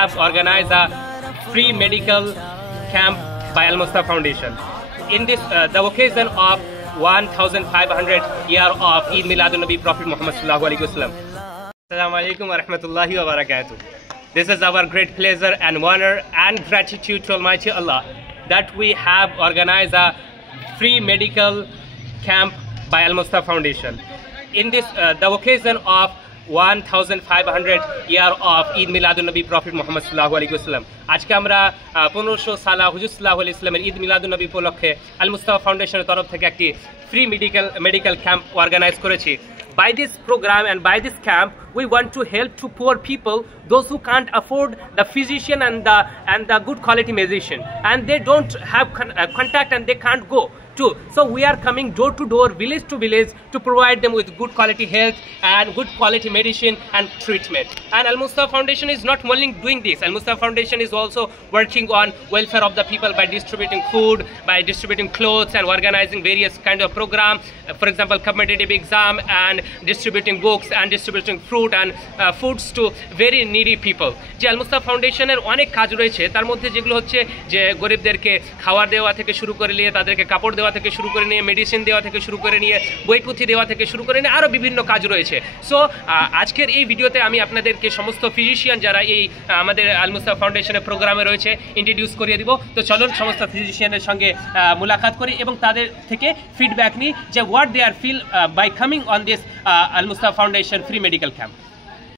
have organized a free medical camp by Al Mustafa Foundation. In this, the occasion of 1500 year of Eid Miladun Nabi Prophet Muhammad sallallahu alaihi wasallam. Assalamu alaikum wa rahmatullahi wa barakatuh. This is our great pleasure and honor and gratitude to Almighty Allah that we have organized a free medical camp by Al Mustafa Foundation. In this, the occasion of 1500 year of Eid Miladun Nabi Prophet Muhammad sallallahu alaihi wasallam. আজকে আমরা 1500 সালা হুজুর সাল্লাল্লাহু আলাইহি ওয়াসাল্লামের ঈদ মিলাদুন নবী উপলক্ষে আল মুস্তাফা ফাউন্ডেশনের তরফ থেকে একটি ফ্রি মেডিকেল ক্যাম্প অর্গানাইজ করেছি। By this program and by this camp, we want to help to poor people, those who can't afford the physician and the good quality medicine, and they don't have contact and they can't go to. So we are coming door to door, village to village, to provide them with good quality health and good quality medicine and treatment. And Al Mustafa Foundation is not only doing this. Al Mustafa Foundation is also working on welfare of the people by distributing food, by distributing clothes, and organizing various kind of program. For example, competitive exam, and distributing books and distributing fruit and foods to very needy people. যে আল মুস্তাফা ফাউন্ডেশনের অনেক কাজ রয়েছে, তার মধ্যে যেগুলো হচ্ছে যে গরিবদেরকে খাবার দেওয়া থেকে শুরু করে নিয়ে তাদেরকে কাপড় দেওয়া থেকে শুরু করে নিয়ে মেডিসিন দেওয়া থেকে শুরু করে নিয়ে বইপুঁথি দেওয়া থেকে শুরু করে নিয়ে আরও বিভিন্ন কাজ রয়েছে। সো আজকের এই ভিডিওতে আমি আপনাদেরকে সমস্ত ফিজিশিয়ান যারা এই আমাদের আল মুস্তাফা ফাউন্ডেশনের প্রোগ্রামে রয়েছে ইন্ট্রোডিউস করিয়ে দিব। তো চলুন সমস্ত ফিজিশিয়ানের সঙ্গে মুলাকাত করি এবং তাদের থেকে ফিডব্যাক নিই যে what they are feel by coming on this Al Mustafa Foundation free medical camp.